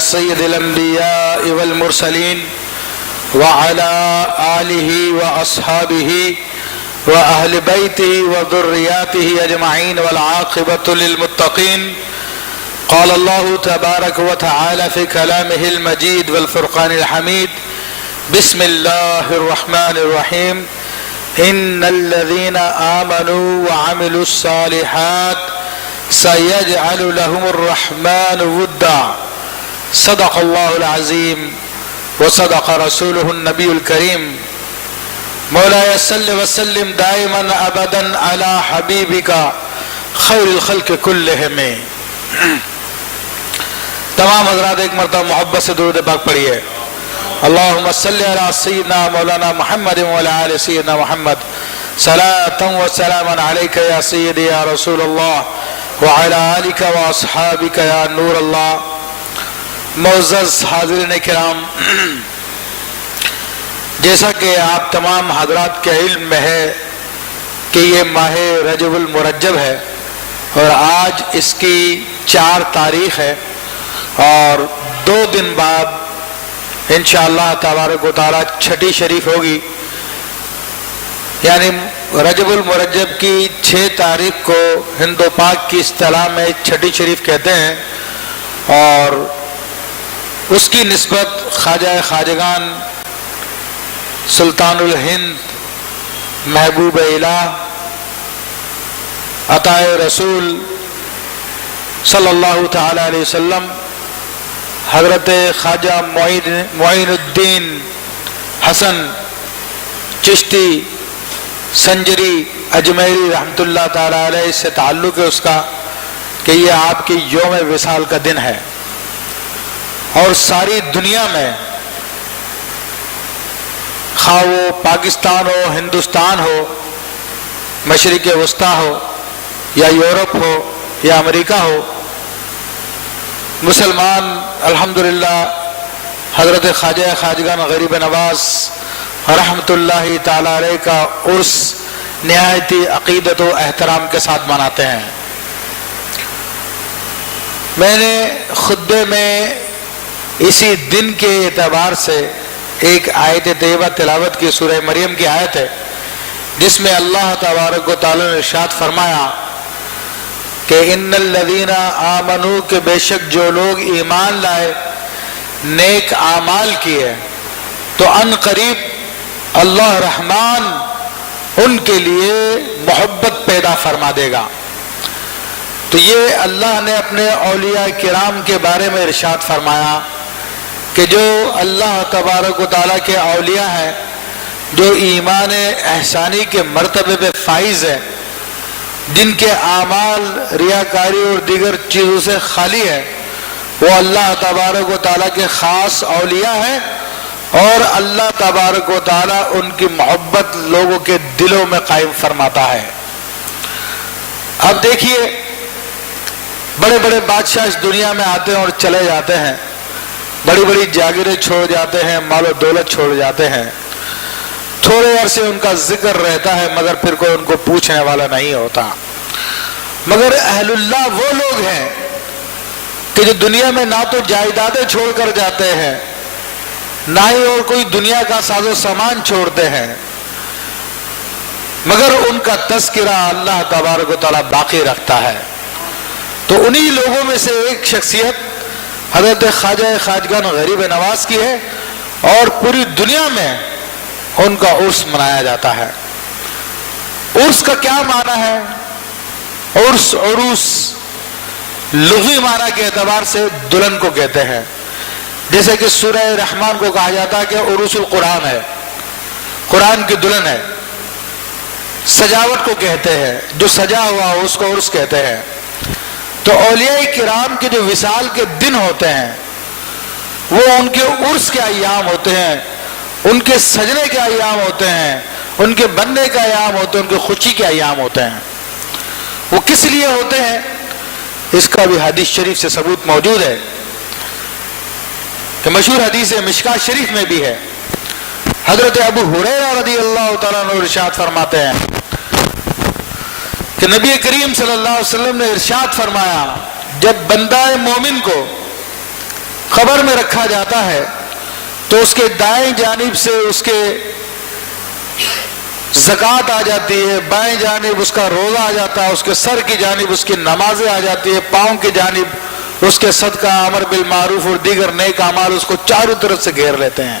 سید الانبیاء والمرسلین وعلی آلہ واصحابہ واہل بیتہ وذریاتہ اجمعین والعاقبۃ للمتقین قال اللہ تبارک وتعالی فی کلامہ المجید والفرقان الحمید بسم اللہ الرحمن الرحیم ان الذین آمنوا وعملوا الصالحات سيجعل لهم الرحمن ودا صدق الله العظيم وصدق رسوله النبي الكريم مولاي صل وسلم دائما ابدا على حبيبك خير الخلق كلهم. تمام حضرات ایک مرتبہ محبت سے درود پاک پڑھیے. اللهم صل على سيدنا مولانا محمد وعلى آل سيدنا محمد صلاة وسلاما عليك يا سيدي يا رسول الله وعلى آلك واصحابك يا نور اللہ. معزز حاضرین کرام، جیسا کہ آپ تمام حضرات کے علم میں ہے کہ یہ ماہ رجب المرجب ہے اور آج اس کی 4 تاریخ ہے اور 2 دن بعد انشاءاللہ تبارک و تعالی چھٹی شریف ہوگی. یعنی رجب المرجب کی 6 تاریخ کو ہند و پاک کی اصطلاح میں چھٹی شریف کہتے ہیں اور اس کی نسبت خواجہ خواجگان سلطان الہند محبوب الہ عطائے رسول صلی اللہ تعالی علیہ وسلم حضرت خواجہ معین الدین حسن چشتی سنجری اجمیری رحمۃ اللہ تعالی علیہ سے تعلق ہے اس کا کہ یہ آپ کی یوم وصال کا دن ہے اور ساری دنیا میں خواہ وہ پاکستان ہو، ہندوستان ہو، مشرق وسطیٰ ہو یا یورپ ہو یا امریکہ ہو، مسلمان الحمدللہ حضرت خواجہ خواجگان غریب نواز رحمت اللہ تعالی علیہ کا عرس نہایتی عقیدت و احترام کے ساتھ مناتے ہیں. میں نے خطبے میں اسی دن کے اعتبار سے ایک آیت طیبہ تلاوت کی، سورہ مریم کی آیت ہے جس میں اللہ تبارک و تعالی نے ارشاد فرمایا کہ ان الذین آمنوا، کہ بے شک جو لوگ ایمان لائے، نیک اعمال کیے، تو ان قریب اللہ رحمان ان کے لیے محبت پیدا فرما دے گا. تو یہ اللہ نے اپنے اولیاء کرام کے بارے میں ارشاد فرمایا کہ جو اللہ تبارک و تعالیٰ کے اولیاء ہیں، جو ایمان احسانی کے مرتبے پہ فائز ہیں، جن کے اعمال ریاکاری اور دیگر چیزوں سے خالی ہے، وہ اللہ تبارک و تعالیٰ کے خاص اولیاء ہیں اور اللہ تبارک و تعالیٰ ان کی محبت لوگوں کے دلوں میں قائم فرماتا ہے. اب دیکھیے، بڑے بڑے بادشاہ اس دنیا میں آتے ہیں اور چلے جاتے ہیں، بڑی بڑی جاگیریں چھوڑ جاتے ہیں، مال و دولت چھوڑ جاتے ہیں، تھوڑے عرصے ان کا ذکر رہتا ہے مگر پھر کوئی ان کو پوچھنے والا نہیں ہوتا. مگر اہل اللہ وہ لوگ ہیں کہ جو دنیا میں نہ تو جائیدادیں چھوڑ کر جاتے ہیں، نہ ہی اور کوئی دنیا کا ساز و سامان چھوڑتے ہیں، مگر ان کا تذکرہ اللہ تبارک و تعالیٰ باقی رکھتا ہے. تو انہی لوگوں میں سے ایک شخصیت حضرت خواجہ خواجگان غریب نواز کی ہے اور پوری دنیا میں ان کا عرس منایا جاتا ہے. عرس کا کیا معنی ہے؟ عرس، عروس لغوی معنی کے اعتبار سے دلہن کو کہتے ہیں، جیسے کہ سورہ رحمان کو کہا جاتا ہے کہ عروس القرآن ہے، قرآن کی دلہن ہے. سجاوٹ کو کہتے ہیں، جو سجا ہوا اس کو عرس کہتے ہیں. تو اولیاء کرام کے جو وصال کے دن ہوتے ہیں وہ ان کے عرس کے ایام ہوتے ہیں، ان کے سجنے کے ایام ہوتے ہیں، ان کے بننے کا ایام ہوتے ہیں، ان کے خوشی کے ایام ہوتے ہیں. وہ کس لیے ہوتے ہیں اس کا بھی حدیث شریف سے ثبوت موجود ہے کہ مشہور حدیث مشکاۃ شریف میں بھی ہے. حضرت ابو ہریرہ رضی اللہ تعالیٰ عنہ ارشاد فرماتے ہیں کہ نبی کریم صلی اللہ علیہ وسلم نے ارشاد فرمایا، جب بندہ مومن کو قبر میں رکھا جاتا ہے تو اس کے دائیں جانب سے اس کے زکوٰۃ آ جاتی ہے، بائیں جانب اس کا روزہ آ جاتا ہے، اس کے سر کی جانب اس کی نمازیں آ جاتی ہے، پاؤں کی جانب اس کے صدقہ، امر بالمعروف اور دیگر نیک اعمال اس کو چاروں طرف سے گھیر لیتے ہیں۔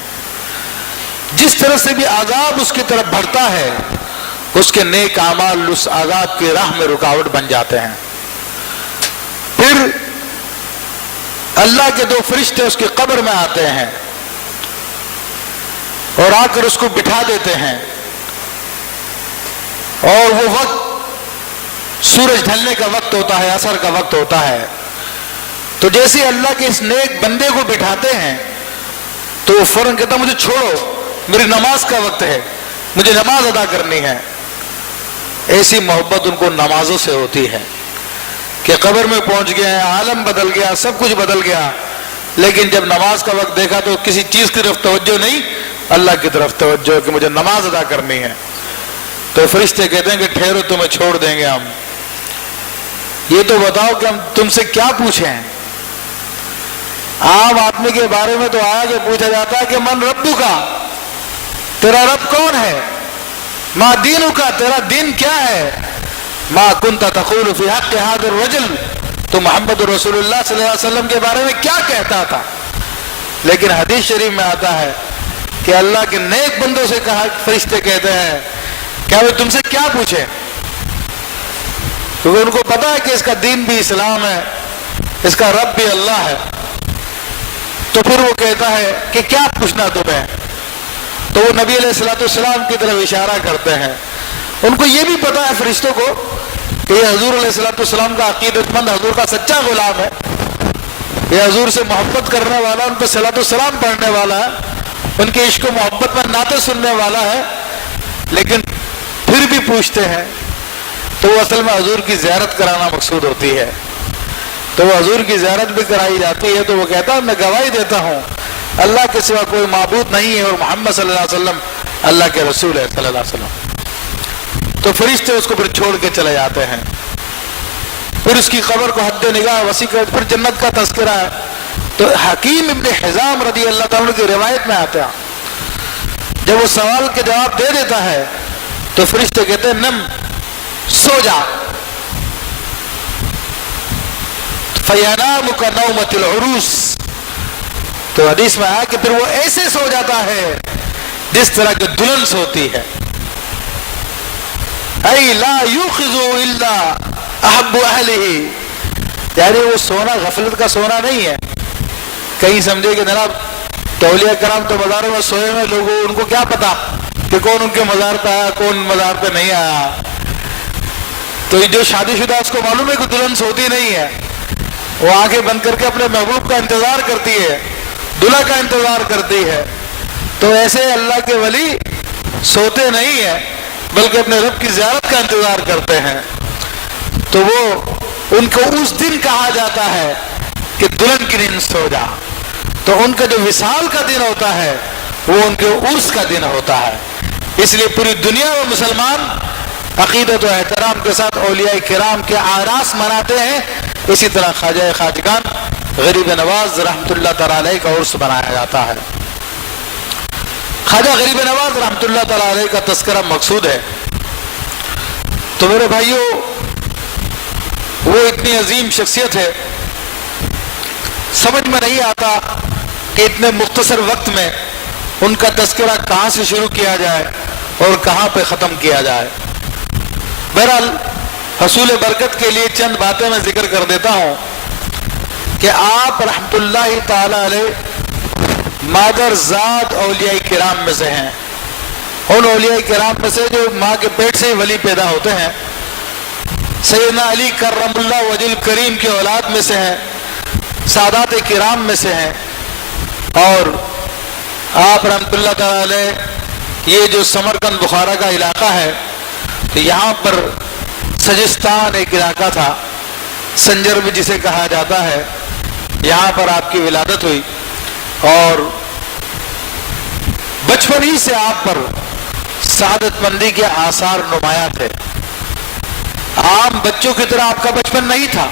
جس طرح سے بھی عذاب اس کی طرف بڑھتا ہے، اس کے نیک اعمال اس عذاب کی راہ میں رکاوٹ بن جاتے ہیں۔ پھر اللہ کے دو فرشتے اس کی قبر میں آتے ہیں اور آ کر اس کو بٹھا دیتے ہیں، اور وہ وقت سورج ڈھلنے کا وقت ہوتا ہے، عصر کا وقت ہوتا ہے۔ تو جیسے اللہ کے اس نیک بندے کو بٹھاتے ہیں تو وہ فوراً کہتا مجھے چھوڑو، میری نماز کا وقت ہے، مجھے نماز ادا کرنی ہے۔ ایسی محبت ان کو نمازوں سے ہوتی ہے کہ قبر میں پہنچ گئے ہیں، عالم بدل گیا، سب کچھ بدل گیا، لیکن جب نماز کا وقت دیکھا تو کسی چیز کی طرف توجہ نہیں، اللہ کی طرف توجہ کہ مجھے نماز ادا کرنی ہے۔ تو فرشتے کہتے ہیں کہ ٹھہرو، تمہیں چھوڑ دیں گے ہم، یہ تو بتاؤ کہ ہم تم سے کیا پوچھیں۔ عام آدمی کے بارے میں تو آیا کہ پوچھا جاتا ہے کہ من ربو کا، تیرا رب کون ہے، ما دینو کا، تیرا دین کیا ہے، ما کنت تقول فی حق هذا الرجل، تو محمد رسول اللہ صلی اللہ علیہ وسلم کے بارے میں کیا کہتا تھا۔ لیکن حدیث شریف میں آتا ہے کہ اللہ کے نیک بندوں سے کہا، فرشتے کہتے ہیں کیا وہ تم سے کیا پوچھے، کیونکہ ان کو پتا ہے کہ اس کا دین بھی اسلام ہے، اس کا رب بھی اللہ ہے۔ تو پھر وہ کہتا ہے کہ کیا پوچھنا تمہیں، تو وہ نبی علیہ الصلوۃ والسلام کی طرف اشارہ کرتے ہیں۔ ان کو یہ بھی پتا ہے فرشتوں کو کہ یہ حضور علیہ الصلوۃ والسلام کا عقیدت مند، حضور کا سچا غلام ہے، یہ حضور سے محبت کرنے والا، ان پہ صلوۃ والسلام پڑھنے والا ہے، ان کے عشق و محبت میں نعتیں سننے والا ہے، لیکن پھر بھی پوچھتے ہیں۔ تو وہ اصل میں حضور کی زیارت کرانا مقصود ہوتی ہے، تو وہ حضور کی زیارت بھی کرائی جاتی ہے۔ تو وہ کہتا ہے میں گواہی دیتا ہوں اللہ کے سوا کوئی معبود نہیں ہے اور محمد صلی اللہ علیہ وسلم اللہ کے رسول ہے صلی اللہ علیہ وسلم۔ تو فرشتے اس کو پھر چھوڑ کے چلے جاتے ہیں۔ پھر اس کی قبر کو حد نگاہ وسیع کر، پھر جنت کا تذکرہ ہے۔ تو حکیم ابن حزام رضی اللہ تعالیٰ کی روایت میں آتا ہے، جب وہ سوال کے جواب دے دیتا ہے تو فرشتے کہتے ہیں نم، سو جا، فَيَنَامُ كَنَوْمَةِ الْعُرُوسِ، تو حدیث میں آیا کہ پھر وہ ایسے سو جاتا ہے جس طرح کہ دلہن سوتی ہے۔ اَيْ لَا يُوخِذُ إِلَّا أَحَبُّ أَهْلِهِ، یعنی وہ سونا غفلت کا سونا نہیں ہے۔ کہیں سمجھے کہ جناب تو اولیاء کرام تو مزاروں میں سوئے ہوئے لوگوں، ان کو کیا پتا کہ کون ان کے مزار پہ آیا، کون مزار پہ نہیں آیا۔ تو جو شادی شدہ اس کو معلوم ہے کہ دلہن سوتی نہیں ہے، وہ آنکھیں بند کر کے اپنے محبوب کا انتظار کرتی ہے، دلہا کا انتظار کرتی ہے۔ تو ایسے اللہ کے ولی سوتے نہیں ہیں بلکہ اپنے رب کی زیارت کا انتظار کرتے ہیں۔ تو وہ ان کو اس دن کہا جاتا ہے کہ دلہن کی نیند سو جا۔ تو ان کا جو وصال کا دن ہوتا ہے وہ ان کے عرس کا دن ہوتا ہے۔ اس لیے پوری دنیا میں مسلمان عقیدت و احترام کے ساتھ اولیاء کرام کے آراس مناتے ہیں۔ اسی طرح خواجہ خواجگان غریب نواز رحمۃ اللہ تعالیٰ علیہ کا عرس منایا جاتا ہے۔ خواجہ غریب نواز رحمۃ اللہ تعالیٰ علیہ کا تذکرہ مقصود ہے۔ تو میرے بھائیوں، وہ اتنی عظیم شخصیت ہے، سمجھ میں نہیں آتا کہ اتنے مختصر وقت میں ان کا تذکرہ کہاں سے شروع کیا جائے اور کہاں پہ ختم کیا جائے۔ بہرحال حصول برکت کے لیے چند باتیں میں ذکر کر دیتا ہوں کہ آپ رحمت اللہ تعالی علیہ مادر ذات اولیاء کرام میں سے ہیں، ان اولیاء کرام میں سے جو ماں کے پیٹ سے ہی ولی پیدا ہوتے ہیں۔ سیدنا علی کرم اللہ وجہ الکریم کی اولاد میں سے ہیں، سادات کرام میں سے ہیں، اور آپ رحمت اللہ تعالی علیہ یہ جو سمرقند بخارا کا علاقہ ہے، تو یہاں پر سجستان ایک علاقہ تھا، سنجر بھی جسے کہا جاتا ہے، یہاں پر آپ کی ولادت ہوئی، اور بچپن ہی سے آپ پر سعادت مندی کے آثار نمایاں تھے۔ عام بچوں کی طرح آپ کا بچپن نہیں تھا،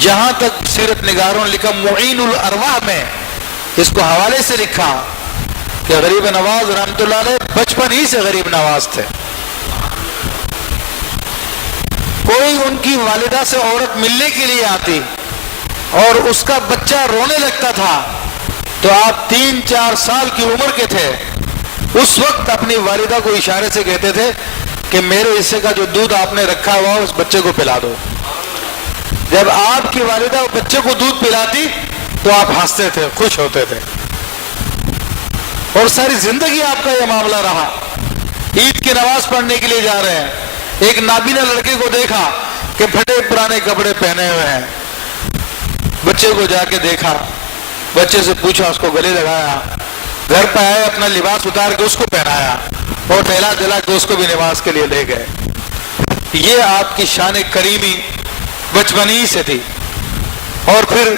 یہاں تک سیرت نگاروں نے لکھا معین الارواح میں اس کو حوالے سے لکھا کہ غریب نواز رحمۃ اللہ علیہ بچپن ہی سے غریب نواز تھے. کوئی ان کی والدہ سے عورت ملنے کے لیے آتی اور اس کا بچہ رونے لگتا تھا تو آپ 3-4 سال کی عمر کے تھے، اس وقت اپنی والدہ کو اشارے سے کہتے تھے کہ میرے حصے کا جو دودھ آپ نے رکھا ہوا اس بچے کو پلا دو. جب آپ کی والدہ بچے کو دودھ پلاتی تو آپ ہنستے تھے، خوش ہوتے تھے، اور ساری زندگی آپ کا یہ معاملہ رہا. عید کی نماز پڑھنے کے لیے جا رہے ہیں، ایک نابینا لڑکے کو دیکھا کہ پھٹے پرانے کپڑے پہنے ہوئے ہیں، بچے کو جا کے دیکھا، بچے سے پوچھا، اس کو گلے لگایا، گھر پہ آئے اپنا لباس اتار کے اس کو پہنایا اور ٹہلا دلا کے اس کو بھی نماز کے لیے لے گئے. یہ آپ کی شان کریمی بچپن ہی سے تھی. اور پھر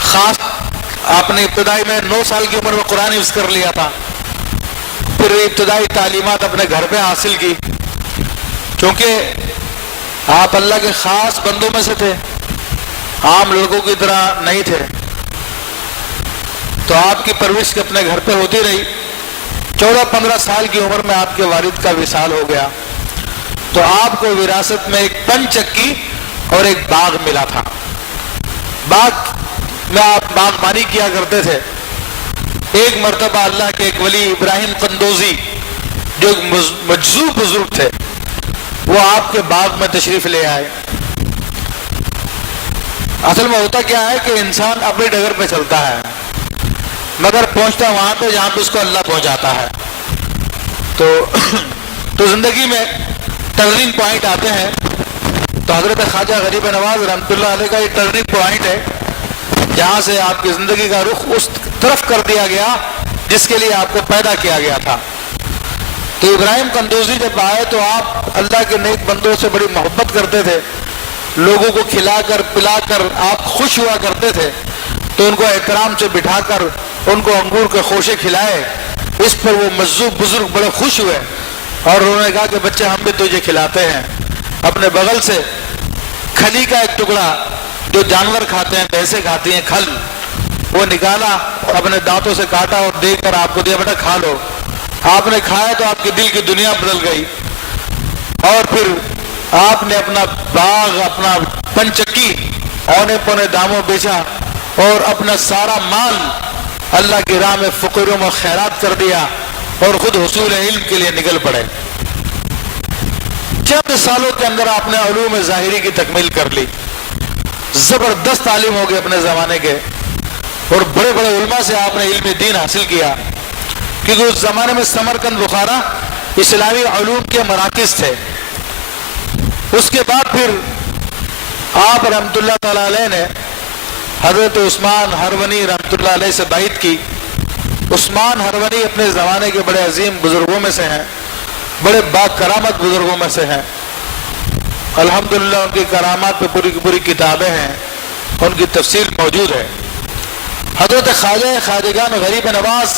خاص آپ نے ابتدائی میں 9 سال کی عمر میں قرآن حفظ کر لیا تھا. پھر ابتدائی تعلیمات اپنے گھر پہ حاصل کی، کیونکہ آپ اللہ کے خاص بندوں میں سے تھے، عام لڑکوں کی طرح نہیں تھے. تو آپ کی پرورش اپنے گھر پہ ہوتی رہی. 14-15 سال کی عمر میں آپ کے والد کا وصال ہو گیا تو آپ کو وراثت میں ایک پن چکی اور ایک باغ ملا تھا. باغ میں آپ باغبانی کیا کرتے تھے. ایک مرتبہ اللہ کے ایک ولی ابراہیم قندوزی جو ایک مجذوب بزرگ تھے، وہ آپ کے باغ میں تشریف لے آئے. اصل میں ہوتا کیا ہے کہ انسان اپنی ڈگر پہ چلتا ہے مگر پہنچتا وہاں پہ جہاں پہ اس کو اللہ پہنچاتا ہے. تو زندگی میں ٹرننگ پوائنٹ آتے ہیں. تو حضرت خواجہ غریب نواز رحمۃ اللہ علیہ کا یہ ٹرننگ پوائنٹ ہے جہاں سے آپ کی زندگی کا رخ اس طرف کر دیا گیا جس کے لیے آپ کو پیدا کیا گیا تھا. تو ابراہیم قندوزی جب آئے تو آپ اللہ کے نیک بندوں سے بڑی محبت کرتے تھے، لوگوں کو کھلا کر پلا کر آپ خوش ہوا کرتے تھے. تو ان کو احترام سے بٹھا کر ان کو انگور کے خوشے کھلائے. اس پر وہ مجذوب بزرگ بڑے خوش ہوئے اور انہوں نے کہا کہ بچے ہم بھی تجھے کھلاتے ہیں. اپنے بغل سے کھلی کا ایک ٹکڑا جو جانور کھاتے ہیں، بھینسیں کھاتی ہیں، کھل وہ نکالا، اپنے دانتوں سے کاٹا اور دے کر آپ کو دیا، بیٹا کھا لو. آپ نے کھایا تو آپ کے دل کی دنیا بدل گئی. اور پھر آپ نے اپنا باغ، اپنا پنچکی اونے پونے داموں بیچا اور اپنا سارا مال اللہ کی راہ میں فقیروں میں خیرات کر دیا اور خود حصول علم کے لیے نکل پڑے. چند سالوں کے اندر آپ نے علوم ظاہری کی تکمیل کر لی. زبردست عالم ہو گئے اپنے زمانے کے، اور بڑے بڑے علماء سے آپ نے علم دین حاصل کیا، کیونکہ اس زمانے میں سمرقند بخارا اسلامی علوم کے مراکز تھے. اس کے بعد پھر آپ رحمۃ اللہ تعالی علیہ نے حضرت عثمان ہرونی رحمۃ اللہ علیہ سے بیعت کی. عثمان ہرونی اپنے زمانے کے بڑے عظیم بزرگوں میں سے ہیں، بڑے با کرامت بزرگوں میں سے ہیں. الحمدللہ ان کی کرامات پہ پوری کی پوری کتابیں ہیں، ان کی تفسیر موجود ہے. حضرت خواجگان غریب نواز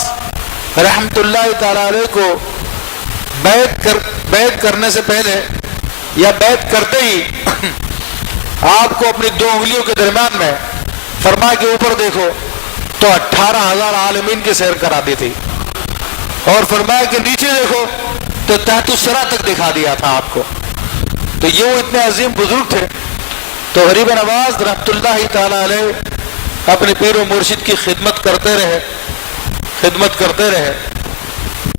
رحمۃ اللہ تعالی علیہ کو بیعت کرنے سے پہلے یا بیعت کرتے ہی آپ کو اپنی 2 انگلیوں کے درمیان میں فرمایا کہ اوپر دیکھو تو 18,000 عالمین کی سیر کرا دی تھی، اور فرمایا کہ نیچے دیکھو تو تحت الثری تک دکھا دیا تھا آپ کو. تو یہ وہ اتنے عظیم بزرگ تھے. تو غریب نواز رحمۃ اللہ تعالی علیہ اپنے پیر و مرشد کی خدمت کرتے رہے.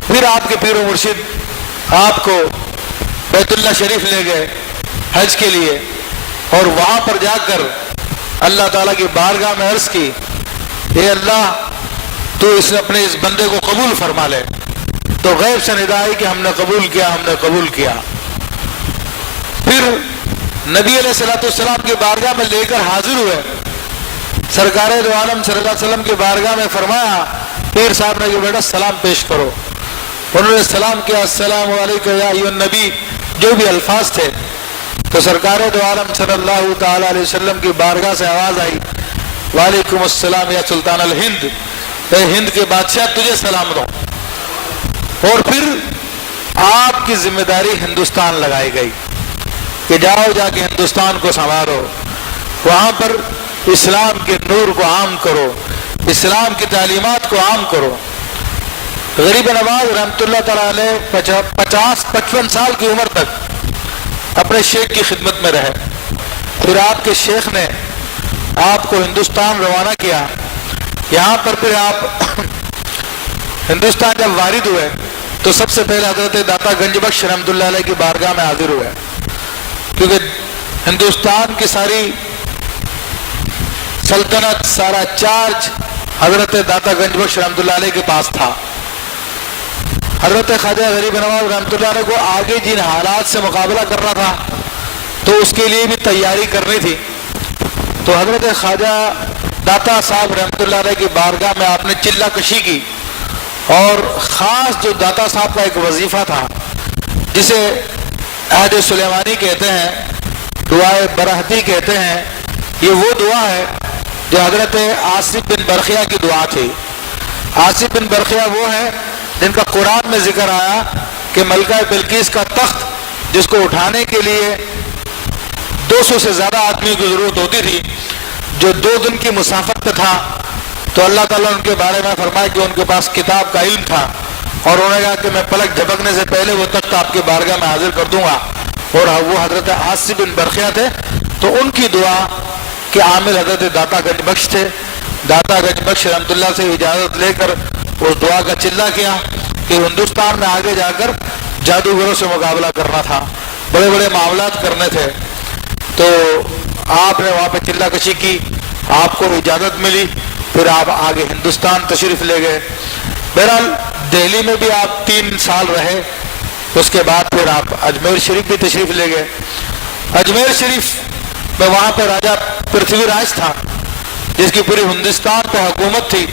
پھر آپ کے پیر و مرشد آپ کو بیت اللہ شریف لے گئے حج کے لیے، اور وہاں پر جا کر اللہ تعالیٰ کی بارگاہ میں عرض کی، اے اللہ تو اپنے اس بندے کو قبول فرما لے. تو غیب سے ندا آئی کہ ہم نے قبول کیا. پھر نبی علیہ الصلوۃ والسلام کی بارگاہ میں لے کر حاضر ہوئے. سرکار دو عالم صلی اللہ علیہ وسلم کی بارگاہ میں فرمایا، پیر صاحب نے کہ بیٹا سلام پیش کرو. انہوں نے سلام کیا، السلام علیکم یا ایھا النبی، جو بھی الفاظ تھے. تو سرکار دو عالم صلی اللہ تعالی علیہ وسلم کی بارگاہ سے آواز آئی، وعلیکم السلام یا سلطان الہند، اے ہند کے بادشاہ تجھے سلام دو. اور پھر آپ کی ذمہ داری ہندوستان لگائی گئی کہ جاؤ جا کے ہندوستان کو سنوارو. وہاں پر اسلام کے نور کو عام کرو، اسلام کی تعلیمات کو عام کرو۔ غریب نواز رحمۃ اللہ تعالیٰ علیہ 50-55 سال کی عمر تک اپنے شیخ کی خدمت میں رہے۔ پھر آپ کے شیخ نے آپ کو ہندوستان روانہ کیا۔ یہاں پر پھر آپ ہندوستان جب وارد ہوئے تو سب سے پہلے حضرت داتا گنج بخش رحمۃ اللہ علیہ کی بارگاہ میں حاضر ہوئے، کیونکہ ہندوستان کی ساری سلطنت، سارا چارج حضرت داتا گنج بخش رحمۃ اللہ علیہ کے پاس تھا۔ حضرت خواجہ غریب نواز رحمۃ اللہ علیہ کو آگے جن حالات سے مقابلہ کرنا تھا تو اس کے لیے بھی تیاری کرنی تھی، تو حضرت خواجہ داتا صاحب رحمۃ اللہ علیہ کی بارگاہ میں آپ نے چلہ کشی کی، اور خاص جو داتا صاحب کا ایک وظیفہ تھا جسے عہد سلیمانی کہتے ہیں، دعائے برہتی کہتے ہیں، یہ وہ دعا ہے جو حضرت آصف بن برخیہ کی دعا تھی۔ آصف بن برخیہ وہ ہے جن کا قرآن میں ذکر آیا کہ ملکہ بلقیس کا تخت جس کو اٹھانے کے لیے 200 سے زیادہ آدمیوں کی ضرورت ہوتی تھی، جو 2 دن کی مسافت پہ تھا، تو اللہ تعالیٰ ان کے بارے میں فرمایا کہ ان کے پاس کتاب کا علم تھا، اور انہوں نے کہا کہ میں پلک جھپکنے سے پہلے وہ تخت آپ کے بارگاہ میں حاضر کر دوں گا، اور وہ حضرت آصف بن برخیہ تھے۔ تو ان کی دعا کے عامل حضرت داتا گنج بخش تھے۔ داتا گنج بخش رحمۃ اللہ سے اجازت لے کر اس دعا کا چلہ کیا کہ ہندوستان میں آگے جا کر جادوگروں سے مقابلہ کرنا تھا، بڑے بڑے معاملات کرنے تھے۔ تو آپ نے وہاں پہ چلہ کشی کی، آپ کو اجازت ملی، پھر آپ آگے ہندوستان تشریف لے گئے۔ بہرحال دہلی میں بھی آپ 3 سال رہے، اس کے بعد پھر آپ اجمیر شریف بھی تشریف لے گئے۔ اجمیر شریف میں وہاں پہ راجہ پرتھوی راج تھا جس کی پوری ہندوستان پہ حکومت تھی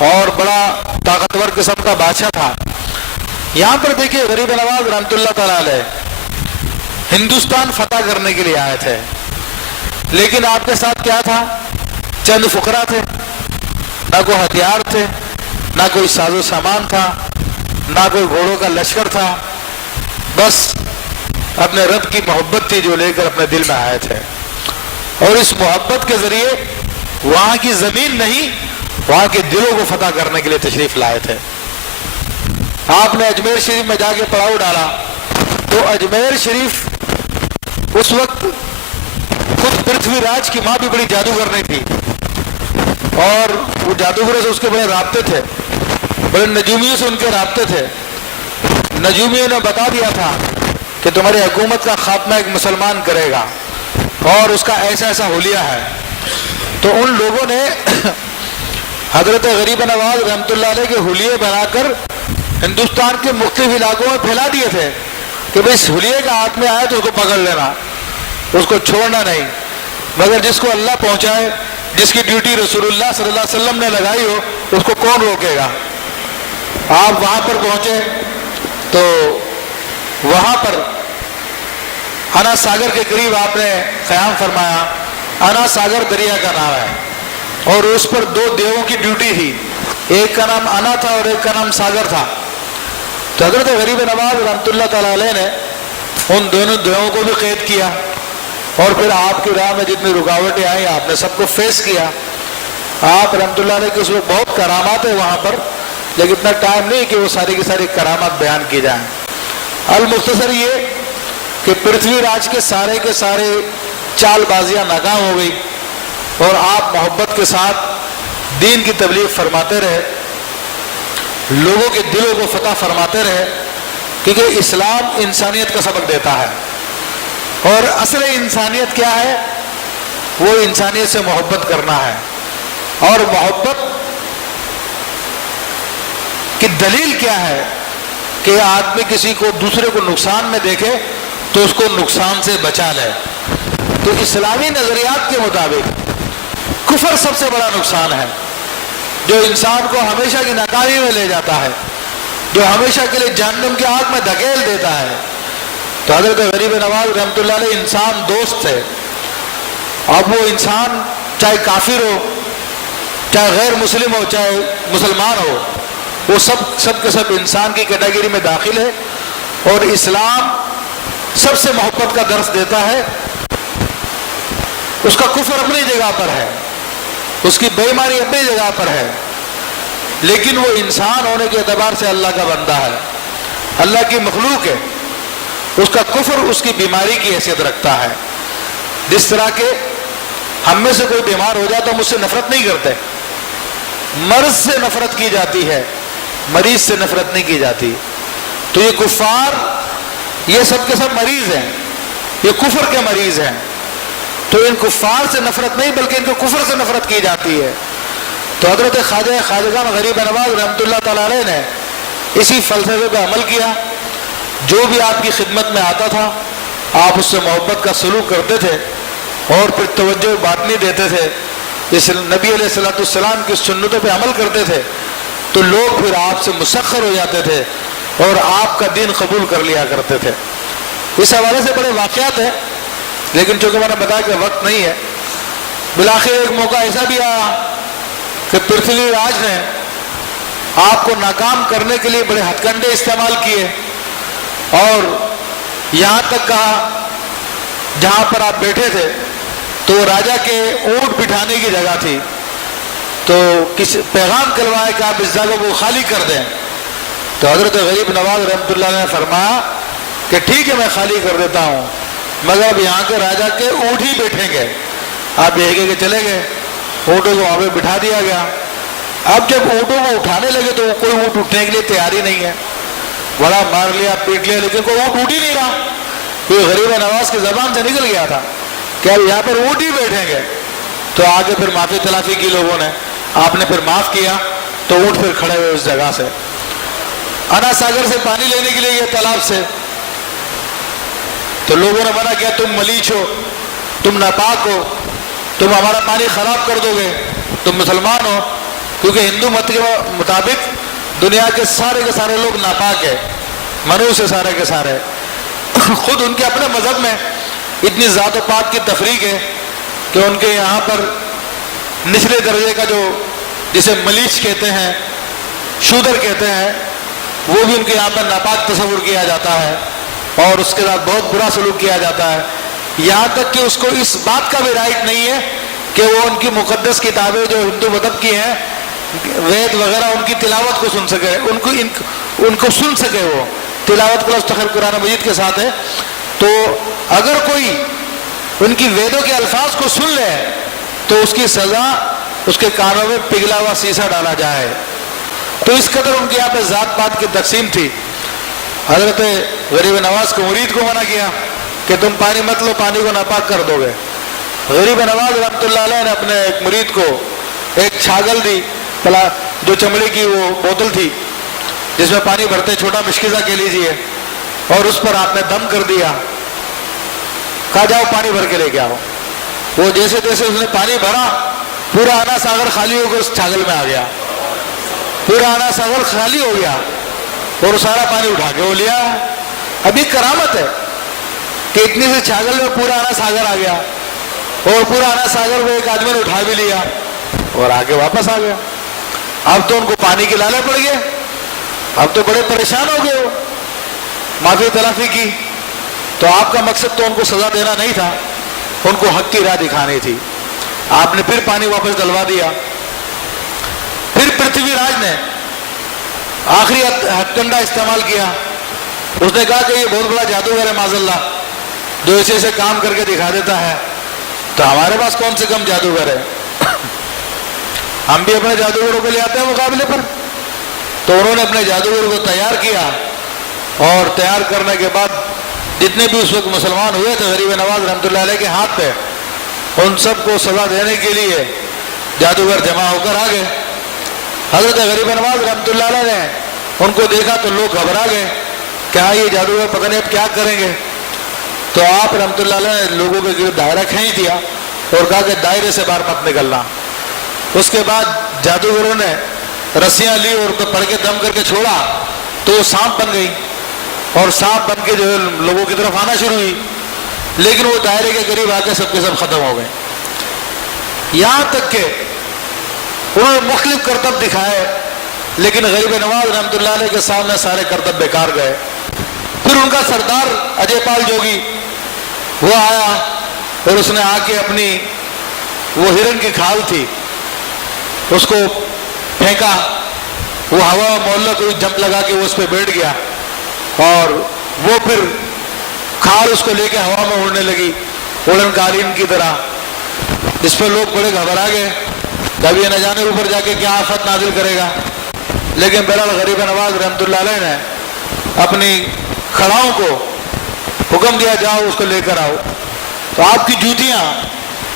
اور بڑا طاقتور قسم کا بادشاہ تھا۔ یہاں پر دیکھیے غریب نواز رحمۃ اللہ تعالیٰ علیہ ہندوستان فتح کرنے کے لیے آئے تھے، لیکن آپ کے ساتھ کیا تھا؟ چند فقراء تھے، نہ کوئی ہتھیار تھے، نہ کوئی ساز و سامان تھا، نہ کوئی گھوڑوں کا لشکر تھا، بس اپنے رب کی محبت تھی جو لے کر اپنے دل میں آئے تھے، اور اس محبت کے ذریعے وہاں کی زمین نہیں، وہاں کے دلوں کو فتح کرنے کے لیے تشریف لائے تھے۔ آپ نے اجمیر شریف میں جا کے پڑاؤ ڈالا تو اجمیر شریف اس وقت خود پرتھوی راج کی ماں بھی بڑی جادوگر نہیں تھی، اور وہ جادوگروں سے اس کے بڑے رابطے تھے، بڑے نجومیوں سے ان کے رابطے تھے۔ نجومیوں نے بتا دیا تھا کہ تمہاری حکومت کا خاتمہ ایک مسلمان کرے گا اور اس کا ایسا ایسا حلیہ ہے۔ تو ان لوگوں نے حضرت غریب نواز رحمۃ اللہ علیہ کے حلیے بنا کر ہندوستان کے مختلف علاقوں میں پھیلا دیے تھے کہ بھئی اس حلیے کا ہاتھ میں آئے تو اس کو پکڑ لینا، اس کو چھوڑنا نہیں، مگر جس کو اللہ پہنچائے، جس کی ڈیوٹی رسول اللہ صلی اللہ علیہ وسلم نے لگائی ہو، اس کو کون روکے گا۔ آپ وہاں پر پہنچے تو وہاں پر انا ساگر کے قریب آپ نے قیام فرمایا۔ انا ساگر دریا کا نام ہے، اور اس پر 2 دیووں کی ڈیوٹی تھی، ایک کا نام انا تھا اور ایک کا نام ساگر تھا۔ تو حضرت غریب نواز رحمۃ اللہ تعالیٰ علیہ نے ان دونوں دیووں کو بھی قید کیا، اور پھر آپ کی راہ میں جتنی رکاوٹیں آئیں آپ نے سب کو فیس کیا۔ آپ رحمۃ اللہ علیہ کے اس وقت بہت کرامات ہیں وہاں پر، لیکن اتنا ٹائم نہیں کہ وہ ساری کی ساری کرامات بیان کی جائیں۔ المختصر یہ کہ پرتھوی راج کے سارے چال بازیاں ناکام ہو گئی، اور آپ محبت کے ساتھ دین کی تبلیغ فرماتے رہے، لوگوں کے دلوں کو فتح فرماتے رہے، کیونکہ اسلام انسانیت کا سبق دیتا ہے، اور اصل انسانیت کیا ہے؟ وہ انسانیت سے محبت کرنا ہے، اور محبت کی دلیل کیا ہے کہ آدمی کسی کو دوسرے کو نقصان میں دیکھے تو اس کو نقصان سے بچا لے۔ تو اسلامی نظریات کے مطابق کفر سب سے بڑا نقصان ہے جو انسان کو ہمیشہ کی ناکامی میں لے جاتا ہے، جو ہمیشہ کے لیے جہنم کی آگ میں دھکیل دیتا ہے۔ تو حضرت غریب نواز رحمۃ اللہ علیہ انسان دوست تھے۔ اب وہ انسان چاہے کافر ہو، چاہے غیر مسلم ہو، چاہے مسلمان ہو، وہ سب کے سب انسان کی کیٹیگری میں داخل ہے، اور اسلام سب سے محبت کا درس دیتا ہے۔ اس کا کفر اپنی جگہ پر ہے، اس کی بے ایمانی اپنی جگہ پر ہے، لیکن وہ انسان ہونے کے اعتبار سے اللہ کا بندہ ہے، اللہ کی مخلوق ہے، اس کا کفر اس کی بیماری کی حیثیت رکھتا ہے۔ جس طرح کہ ہم میں سے کوئی بیمار ہو جائے تو ہم اس سے نفرت نہیں کرتے، مرض سے نفرت کی جاتی ہے، مریض سے نفرت نہیں کی جاتی۔ تو یہ کفار یہ سب کے سب مریض ہیں، یہ کفر کے مریض ہیں، تو ان کفار سے نفرت نہیں بلکہ ان کو کفر سے نفرت کی جاتی ہے۔ تو حضرت خواجہ خواجگان غریب نواز رحمۃ اللہ تعالیٰ علیہ نے اسی فلسفے پہ عمل کیا، جو بھی آپ کی خدمت میں آتا تھا آپ اس سے محبت کا سلوک کرتے تھے اور پھر توجہ باطنی دیتے تھے، اس نبی علیہ الصلوۃ والسلام کی سنتوں پہ عمل کرتے تھے، تو لوگ پھر آپ سے مسخر ہو جاتے تھے اور آپ کا دین قبول کر لیا کرتے تھے۔ اس حوالے سے بڑے واقعات ہیں، لیکن چونکہ میں نے بتایا کہ وقت نہیں ہے، بالآخر ایک موقع ایسا بھی آیا کہ پرتھوی راج نے آپ کو ناکام کرنے کے لیے بڑے ہتھ کنڈے استعمال کیے اور یہاں تک کہا جہاں پر آپ بیٹھے تھے تو راجا کے اونٹ بٹھانے کی جگہ تھی، تو کسی پیغام کلوائے کہ آپ اس جگہ کو خالی کر دیں۔ تو حضرت غریب نواز رحمۃ اللہ نے فرمایا کہ ٹھیک ہے میں خالی کر دیتا ہوں، مگر اب یہاں کے راجا کے اونٹ ہی بیٹھیں گے۔ آپ یہ کہہ کے چلے گئے، اونٹوں کو وہاں پہ بٹھا دیا گیا۔ اب جب اونٹوں کو اٹھانے لگے تو کوئی اونٹ اٹھنے کے لیے تیار ہی نہیں ہے، بڑا مار لیا پیٹ لیا لیکن کوئی اونٹ اٹھ ہی نہیں رہا۔ یہ غریب نواز کی زبان سے نکل گیا تھا کہ اب یہاں پر اونٹ ہی بیٹھیں گے۔ تو آگے پھر معافی تلافی کی لوگوں نے، آپ نے پھر معاف کیا تو اونٹ پھر کھڑے ہوئے اس جگہ سے۔ انا ساگر سے پانی لینے کے لیے یہ تالاب سے، تو لوگوں نے منع کیا تم ملیچ ہو، تم ناپاک ہو، تم ہمارا پانی خراب کر دو گے، تم مسلمان ہو، کیونکہ ہندو مت کے مطابق دنیا کے سارے لوگ ناپاک ہیں، منو سے سارے کے سارے۔ خود ان کے اپنے مذہب میں اتنی ذات و پات کی تفریق ہے کہ ان کے یہاں پر نچلے درجے کا جو جسے ملیچ کہتے ہیں، شودر کہتے ہیں، وہ بھی ان کے یہاں پر ناپاک تصور کیا جاتا ہے اور اس کے ساتھ بہت برا سلوک کیا جاتا ہے، یہاں تک کہ اس کو اس بات کا بھی رائٹ نہیں ہے کہ وہ ان کی مقدس کتابیں جو ہندو مذہب کی ہیں، وید وغیرہ، ان کی تلاوت کو سن سکے، ان کو سن سکے۔ وہ تلاوت کا مستقل قرآن مجید کے ساتھ ہے، تو اگر کوئی ان کی ویدوں کے الفاظ کو سن لے تو اس کی سزا اس کے کانوں میں پگھلا ہوا سیسا ڈالا جائے۔ تو اس قدر ان کے یہاں پہ ذات پات کی تقسیم تھی۔ حضرت غریب نواز کو مرید کو منع کیا کہ تم پانی مت لو، پانی کو ناپاک کر دو گے۔ غریب نواز رحمۃ اللہ علیہ نے اپنے ایک مرید کو ایک چھاگل دی، جو چمڑے کی وہ بوتل تھی جس میں پانی بھرتے، چھوٹا مشکیزہ کہہ لیجیے، اور اس پر آپ نے دم کر دیا، کہا جاؤ پانی بھر کے لے کے آؤ۔ وہ جیسے جیسے اس نے پانی بھرا، پورا آنا ساگر خالی ہو کر اس چھاگل میں آ گیا، پورا آنا ساگر خالی ہو گیا اور سارا پانی اٹھا کے وہ لیا۔ ابھی کرامت ہے کہ اتنی سی چھاگل میں پورا آنا ساگر آ گیا اور پورا آنا ساگر وہ ایک آدمی نے اٹھا بھی لیا اور آگے واپس آ گیا۔ اب تو ان کو پانی کے لالے پڑ گئے، اب تو بڑے پریشان ہو گئے، وہ معافی تلافی کی تو آپ کا مقصد تو ان کو سزا دینا نہیں تھا، ان کو حق کی راہ دکھانی تھی۔ آپ نے پھر پانی واپس ڈلوا دیا۔ پھر پرتھوی راج نے آخری ہتھ کنڈا استعمال کیا، اس نے کہا کہ یہ بہت بڑا جادوگر ہے معاذ اللہ، جو ایسے ایسے کام کر کے دکھا دیتا ہے، تو ہمارے پاس کون سے کم جادوگر ہے، ہم بھی اپنے جادوگروں کو لے آتے ہیں مقابلے پر۔ تو انہوں نے اپنے جادوگر کو تیار کیا اور تیار کرنے کے بعد جتنے بھی اس وقت مسلمان ہوئے تھے غریب نواز رحمۃ اللہ علیہ کے ہاتھ پہ، ان سب کو سزا دینے کے لیے جادوگر جمع ہو کر آ گئے۔ حضرت غریب نواز رحمۃ اللہ علیہ نے ان کو دیکھا تو لوگ گھبرا گئے کہ ہاں یہ جادوگر پتہ نہیں اب کیا کریں گے۔ تو آپ رحمۃ اللہ علیہ نے لوگوں کے گرد دائرہ کھینچ دیا اور کہا کہ دائرے سے باہر مت نکلنا۔ اس کے بعد جادوگروں نے رسیاں لی اور پڑھ کے دم کر کے چھوڑا تو وہ سانپ بن گئی اور سانپ بن کے جو ہے لوگوں کی طرف آنا شروع ہوئی، لیکن وہ دائرے کے قریب آ کے سب کے سب ختم ہو گئے۔ یہاں تک کہ انہوں نے مختلف کرتب دکھائے لیکن غریب نواز رحمۃ اللہ علیہ کے سامنے سارے کرتب بیکار گئے۔ پھر ان کا سردار اجے پال جوگی وہ آیا اور اس نے آ کے اپنی وہ ہرن کی کھال تھی، اس کو پھینکا، وہ ہوا محلہ کو جمپ لگا کے وہ اس پہ بیٹھ گیا، اور وہ پھر کھال اس کو لے کے ہوا میں اڑنے لگی اڑن قالین کی طرح، اس پہ لوگ بڑے گھبرا گئے، اب یہ نہ جانے اوپر جا کے کیا آفت نازل کرے گا۔ لیکن بہرحال غریب نواز رحمۃ اللہ علیہ نے اپنی کھڑاؤں کو حکم دیا، جاؤ اس کو لے کر آؤ۔ تو آپ کی جوتیاں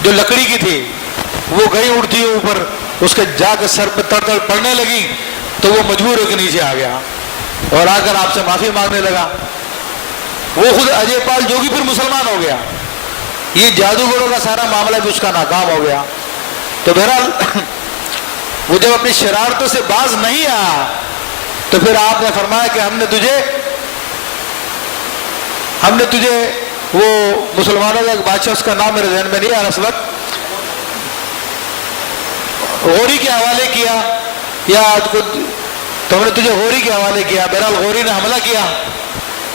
جو لکڑی کی تھی وہ گئی اڑتی اوپر، اس کے جا کے سر پہ تڑ تڑ پڑنے لگی، تو وہ مجبور ہو کے نیچے آ گیا اور آ کر آپ سے معافی مانگنے لگا۔ وہ خود اجے پال جوگی پھر مسلمان ہو گیا، یہ جادوگروں کا سارا معاملہ بھی اس کا ناکام ہو گیا۔ تو بہرحال وہ جب اپنی شرارتوں سے باز نہیں آیا تو پھر آپ نے فرمایا کہ ہم نے تجھے وہ مسلمانوں کا ایک بادشاہ، اس کا نام میرے ذہن میں نہیں آ رہا اس وقت، غوری کے حوالے کیا، یا تو ہم نے تجھے غوری کے حوالے کیا۔ بہرحال غوری نے حملہ کیا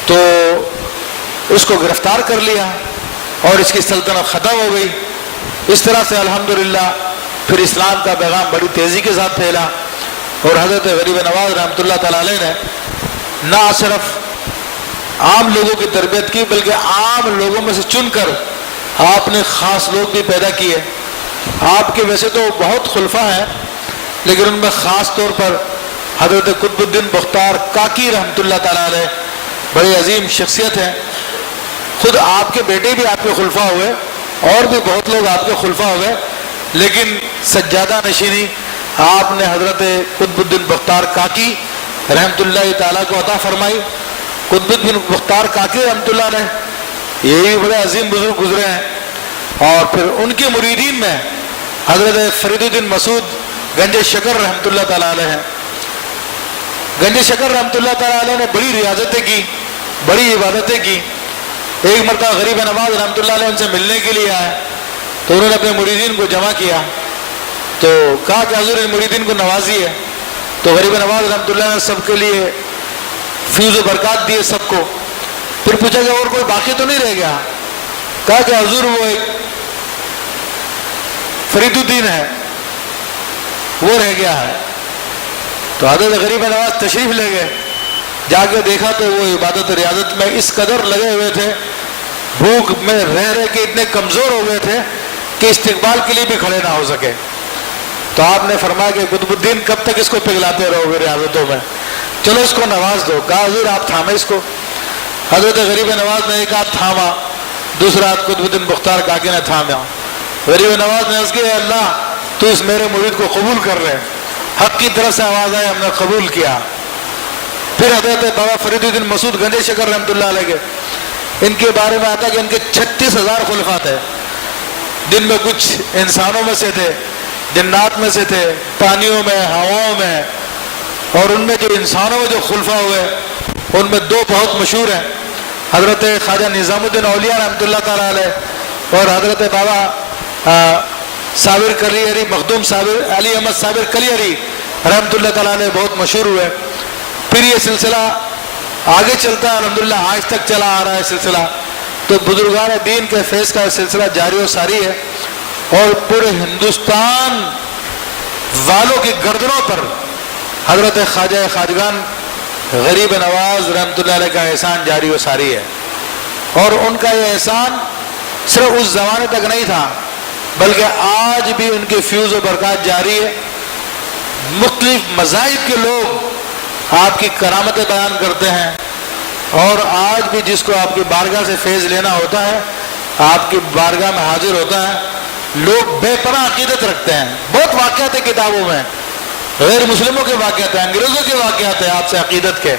تو اس کو گرفتار کر لیا اور اس کی سلطنت ختم ہو گئی۔ اس طرح سے الحمدللہ پھر اسلام کا پیغام بڑی تیزی کے ساتھ پھیلا، اور حضرت غریب نواز رحمۃ اللہ تعالیٰ علیہ نے نہ صرف عام لوگوں کی تربیت کی بلکہ عام لوگوں میں سے چن کر آپ نے خاص لوگ بھی پیدا کیے۔ آپ کے ویسے تو بہت خلفاء ہیں، لیکن ان میں خاص طور پر حضرت قطب الدین بختار کاکی رحمۃ اللہ تعالیٰ علیہ بڑی عظیم شخصیت ہیں۔ خود آپ کے بیٹے بھی آپ کے خلفاء ہوئے اور بھی بہت لوگ آپ کے خلفاء ہوئے، لیکن سجادہ نشینی آپ نے حضرت قطب الدین بختار کاکی رحمۃ اللہ تعالیٰ کو عطا فرمائی۔ قطب الدین بختار کاکی رحمۃ اللہ علیہ یہ بھی بڑے عظیم بزرگ گزرے ہیں، اور پھر ان کے مریدین میں حضرت فرید الدین مسعود گنج شکر رحمۃ اللہ تعالیٰ علیہ ہیں۔ گنج شکر رحمۃ اللہ تعالیٰ علیہ نے بڑی ریاضتیں کی، بڑی عبادتیں کی۔ ایک مرتبہ غریب نواز رحمۃ اللہ علیہ ان سے ملنے کے لیے آئے تو انہوں نے اپنے مریدین کو جمع کیا، تو کہا کہ حضور ان مریدین کو نوازی ہے۔ تو غریب نواز رحمۃ اللہ نے سب کے لیے فیض و برکات دیے سب کو۔ پھر پوچھا کہ اور کوئی باقی تو نہیں رہ گیا؟ کہا کہ حضور وہ ایک فرید الدین ہے، وہ رہ گیا ہے۔ تو حضرت غریب نواز تشریف لے گئے، جا کے دیکھا تو وہ عبادت و ریاضت میں اس قدر لگے ہوئے تھے، بھوک میں رہ کے اتنے کمزور ہو گئے تھے کہ استقبال کے لیے بھی کھڑے نہ ہو سکے۔ تو آپ نے فرمایا کہ قطب الدین کب تک اس کو پگھلاتے رہو گے ریاضتوں میں، چلو اس کو نواز دو۔ کہا حضور آپ تھامے اس کو۔ حضرت غریب نواز نے ایک ہاتھ تھاما، دوسرا ہاتھ قطب الدین بختار کاکی نے تھاما۔ غریب نواز نے عرض کیا اللہ تو اس میرے مرید کو قبول کر لے۔ حق کی طرف سے آواز آئی، ہم نے قبول کیا۔ پھر حضرت بابا فرید الدین مسعود گنج شکر رحمۃ اللہ علیہ کے ان کے بارے میں آتا کہ ان کے 36,000 خلفاء تھے، جن میں کچھ انسانوں میں سے تھے، جنات میں سے تھے، پانیوں میں، ہواؤں میں، اور ان میں جو انسانوں میں جو خلفاء ہوئے ان میں دو بہت مشہور ہیں، حضرت خواجہ نظام الدین اولیاء رحمۃ اللہ تعالیٰ علیہ اور حضرت بابا صابر کلیری مخدوم صابر علی احمد صابر کلیری رحمۃ اللہ تعالیٰ علیہ بہت مشہور ہوئے۔ پھر یہ سلسلہ آگے چلتا ہے، الحمدللہ آج تک چلا آ رہا ہے سلسلہ۔ تو بزرگان دین کے فیض کا سلسلہ جاری و ساری ہے، اور پورے ہندوستان والوں کی گردنوں پر حضرت خواجہ خواجگان غریب نواز رحمۃ اللہ علیہ کا احسان جاری و ساری ہے۔ اور ان کا یہ احسان صرف اس زمانے تک نہیں تھا بلکہ آج بھی ان کی فیوز و برکات جاری ہے۔ مختلف مذاہب کے لوگ آپ کی کرامتیں بیان کرتے ہیں، اور آج بھی جس کو آپ کی بارگاہ سے فیض لینا ہوتا ہے آپ کی بارگاہ میں حاضر ہوتا ہے۔ لوگ بے پناہ عقیدت رکھتے ہیں، بہت واقعات ہیں کتابوں میں، غیر مسلموں کے واقعات ہیں، انگریزوں کے واقعات ہیں آپ سے عقیدت کے،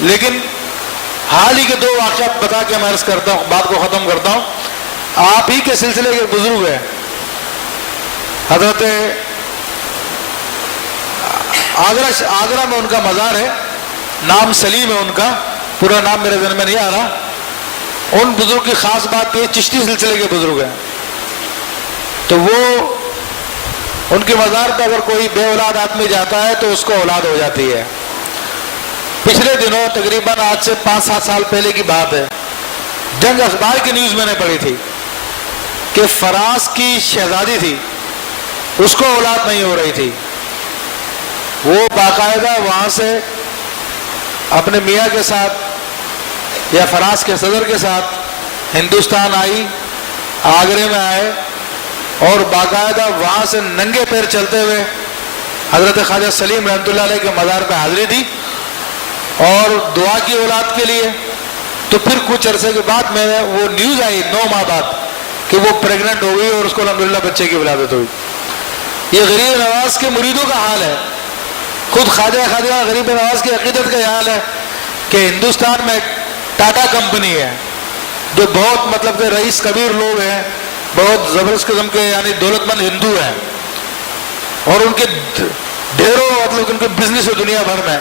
لیکن حال ہی کے دو واقعات بتا کے میں عرض کرتا ہوں، بات کو ختم کرتا ہوں۔ آپ ہی کے سلسلے کے بزرگ ہیں حضرت آگرہ میں ان کا مزار ہے، نام سلیم ہے ان کا، پورا نام میرے ذہن میں نہیں آ رہا۔ ان بزرگ کی خاص بات یہ چشتی سلسلے کے بزرگ ہیں، تو وہ ان کے مزار پہ اگر کوئی بے اولاد آدمی جاتا ہے تو اس کو اولاد ہو جاتی ہے۔ پچھلے دنوں تقریباً آج سے 5-7 سال پہلے کی بات ہے، جنگ اخبار کی نیوز میں نے پڑھی تھی کہ فراس کی شہزادی تھی، اس کو اولاد نہیں ہو رہی تھی، وہ باقاعدہ وہاں سے اپنے میاں کے ساتھ یا فراس کے صدر کے ساتھ ہندوستان آئی، آگرے میں آئے، اور باقاعدہ وہاں سے ننگے پیر چلتے ہوئے حضرت خواجہ سلیم رحمۃ اللہ علیہ کے مزار پہ حاضری دی اور دعا کی اولاد کے لیے۔ تو پھر کچھ عرصے کے بعد میں وہ نیوز آئی 9 ماہ بعد کہ وہ پریگننٹ ہو گئی اور اس کو الحمدللہ بچے کی ولادت ہوئی۔ یہ غریب نواز کے مریدوں کا حال ہے، خود خواجہ غریب نواز کی عقیدت کا یہ حال ہے کہ ہندوستان میں ٹاٹا کمپنی ہے جو بہت مطلب کہ رئیس کبیر لوگ ہیں، بہت زبردست قسم کے یعنی دولت مند ہندو ہیں، اور ان کے ڈھیروں مطلب ان کے بزنس ہے دنیا بھر میں۔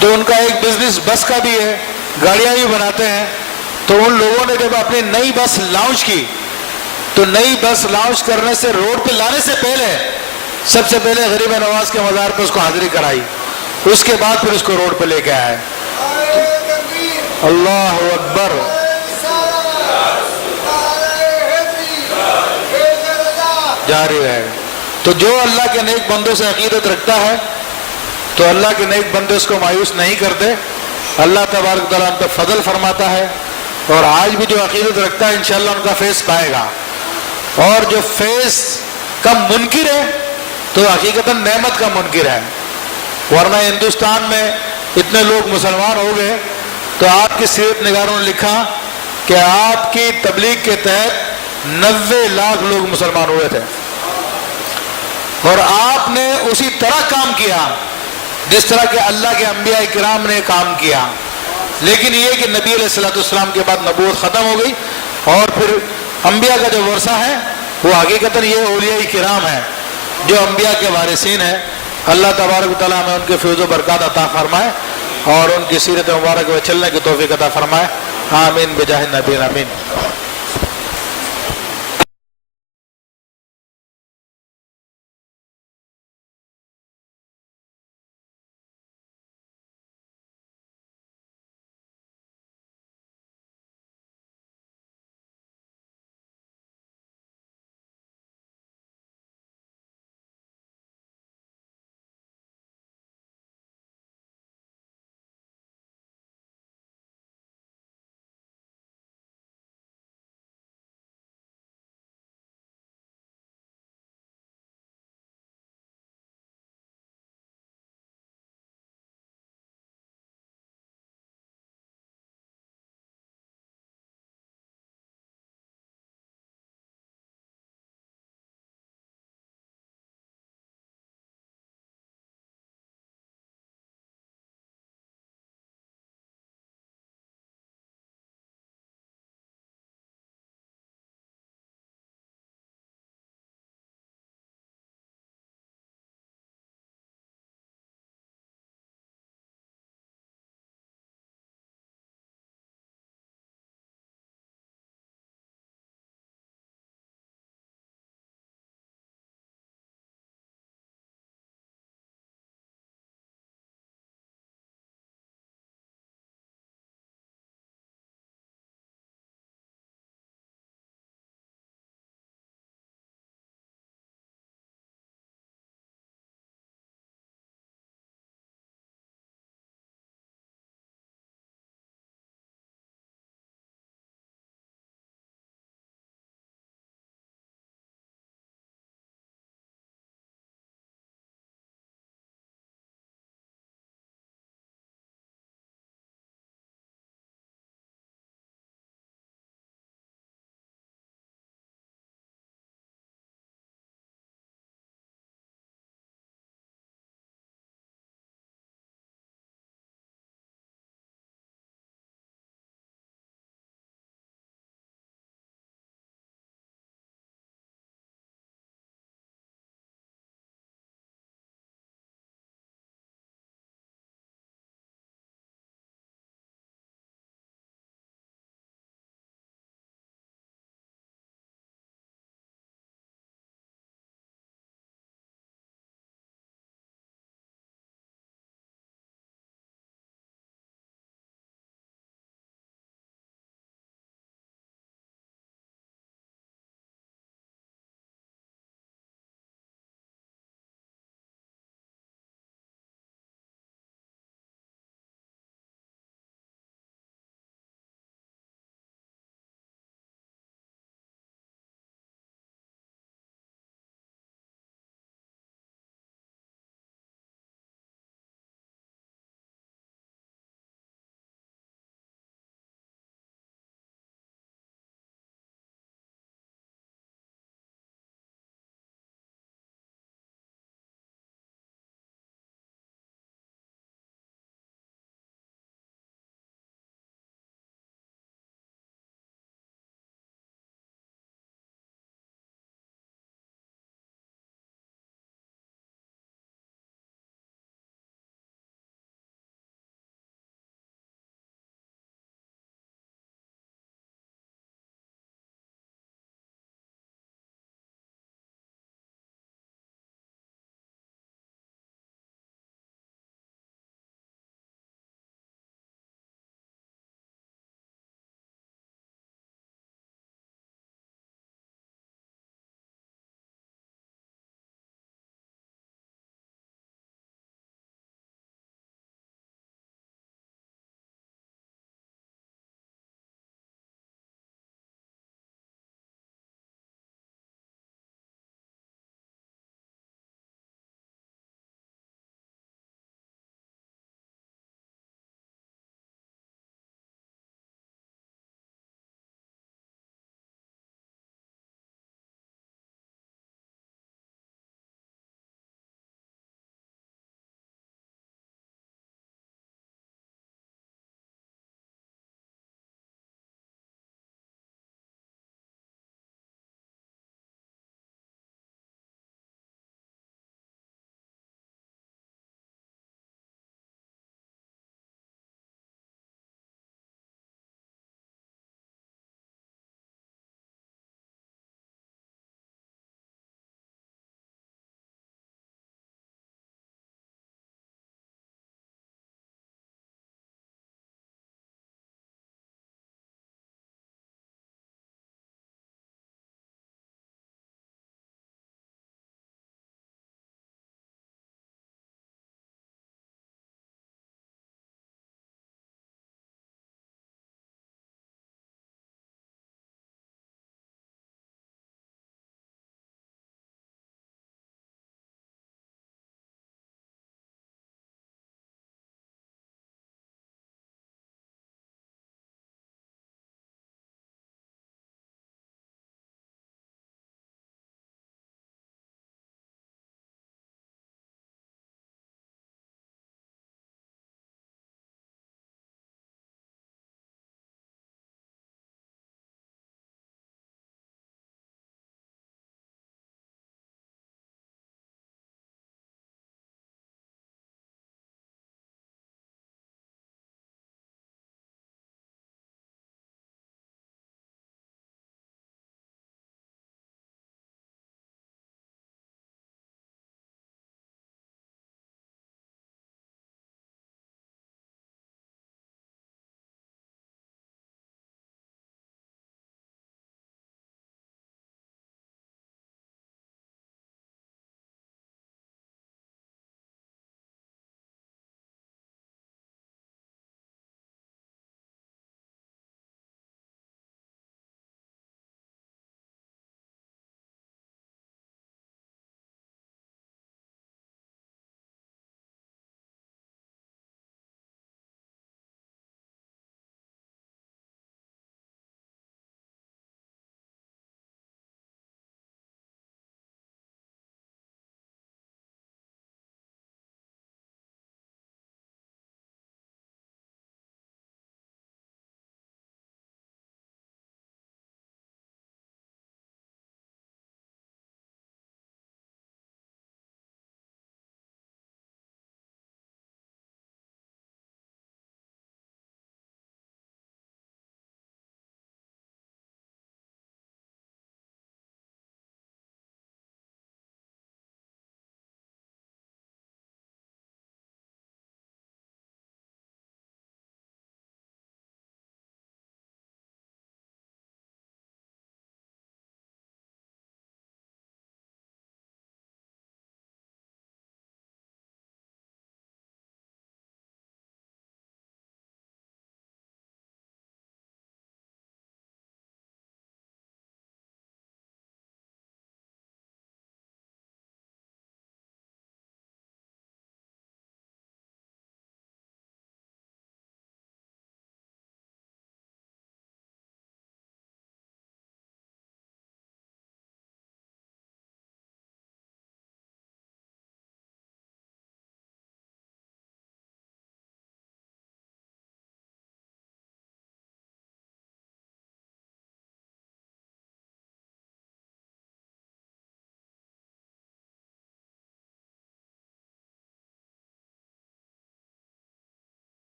تو ان کا ایک بزنس بس کا بھی ہے، گاڑیاں بھی بناتے ہیں۔ تو ان لوگوں نے جب اپنی نئی بس لانچ کی تو نئی بس لانچ کرنے سے روڈ پہ لانے سے پہلے سب سے پہلے غریب نواز کے مزار پہ اس کو حاضری کرائی، اس کے بعد پھر اس کو روڈ پہ لے کے آئے۔ اللہ اکبر۔ جاری رہے گا۔ تو جو اللہ کے نیک بندوں سے عقیدت رکھتا ہے تو اللہ کے نیک بندے اس کو مایوس نہیں کرتے، اللہ تبارک تعالیٰ ان پہ فضل فرماتا ہے، اور آج بھی جو عقیدت رکھتا ہے انشاءاللہ ان کا فیض پائے گا، اور جو فیض کا منکر ہے تو حقیقتاً نعمت کا منکر ہے۔ ورنہ ہندوستان میں اتنے لوگ مسلمان ہو گئے تو آپ کی سیرت نگاروں نے لکھا کہ آپ کی تبلیغ کے تحت 90 لاکھ لوگ مسلمان ہوئے تھے، اور آپ نے اسی طرح کام کیا جس طرح کہ اللہ کے انبیاء کرام نے کام کیا، لیکن یہ کہ نبی علیہ الصلوۃ والسلام کے بعد نبوت ختم ہو گئی، اور پھر انبیاء کا جو ورثہ ہے وہ حقیقتاً یہ اولیاء کرام ہے جو انبیاء کے وارثین ہیں۔ اللہ تبارک و تعالیٰ ہمیں ان کے فیض و برکات عطا فرمائے اور ان کی سیرت مبارک میں چلنے کی توفیق عطا فرمائے، آمین بجاہ النبی آمین۔